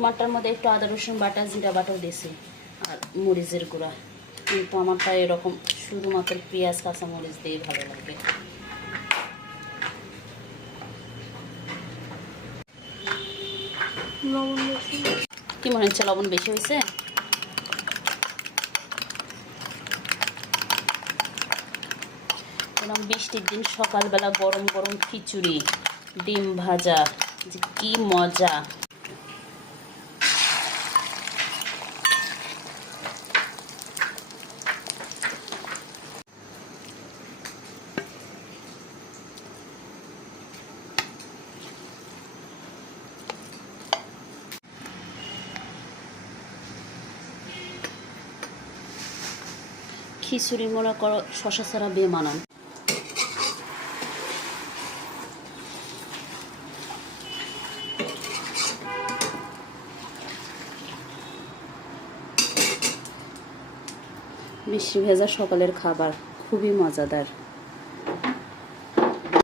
তোমারটার মধ্যে একটু আদা রসুন বাটা জিরা বাটাও দিয়েছি আর মরিচের গুঁড়া, কিন্তু আমারটা এরকম শুধুমাত্র পেঁয়াজ কাঁচামরিচ দিয়ে ভালো লাগে। কি মনে হচ্ছে লবণ বেশি হয়েছে? এরকম বৃষ্টির দিন সকালবেলা গরম গরম খিচুড়ি, ডিম ভাজা, যে কি মজা। খিচুড়ি মনে করো শশা ছাড়া বেমানান। মিষ্টি ভেজা সকালের খাবার খুবই মজাদার।